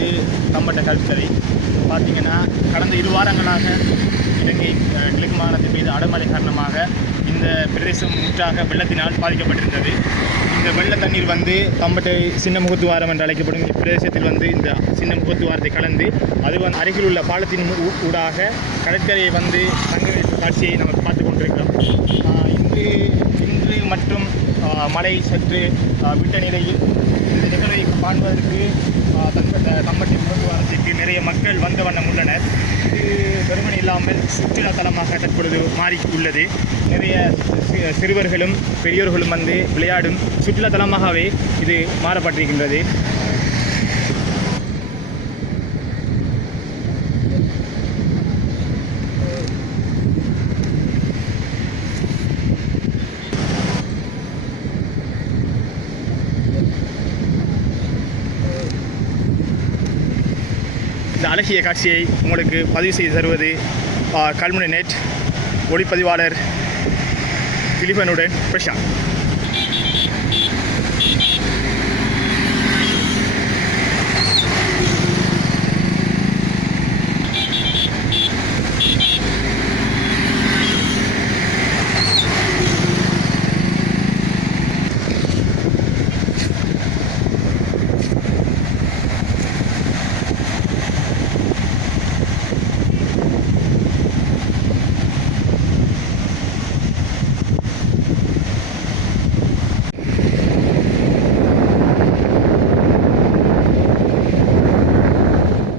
வந்து தம்பட்ட கடற்கரை. பார்த்திங்கன்னா கடந்த 2 வாரங்களாக இலங்கை கிழக்கு மாகாணத்தில் பெய்த அடமழை காரணமாக இந்த பிரதேசம் முற்றாக வெள்ளத்தினால் பாதிக்கப்பட்டிருந்தது. இந்த வெள்ள தண்ணீர் வந்து தம்பட்டை சின்ன முகத்துவாரம் என்று அழைக்கப்படும் இப்பிரதேசத்தில் வந்து இந்த சின்ன முகத்துவாரத்தை கலந்து அது வந்து அருகில் உள்ள பாலத்தின் ஊடாக கடற்கரையை வந்து தங்க வைக்கும் காட்சியை நம்ம பார்த்து கொண்டிருக்கிறோம். இன்று மற்றும் மழை சற்று விட்ட நிலையில் இந்த நிகழ்வை காண்பதற்கு தம்பட்டை முகத்துவாரத்திற்கு நிறைய மக்கள் வந்த வண்ணம் உள்ளனர். இது வெறுமனே இல்லாமல் சுற்றுலா தலமாக தற்பொழுது மாறி உள்ளது. நிறைய சிறுவர்களும் பெரியோர்களும் வந்து விளையாடும் சுற்றுலா தலமாகவே இது மாறப்பட்டிருக்கின்றது. இந்த அழகிய காட்சியை உங்களுக்கு பதிவு செய்து தருவது கல்முனை நெட் ஒளிப்பதிவாளர் திலீபனுடன் பிரசாந்த்.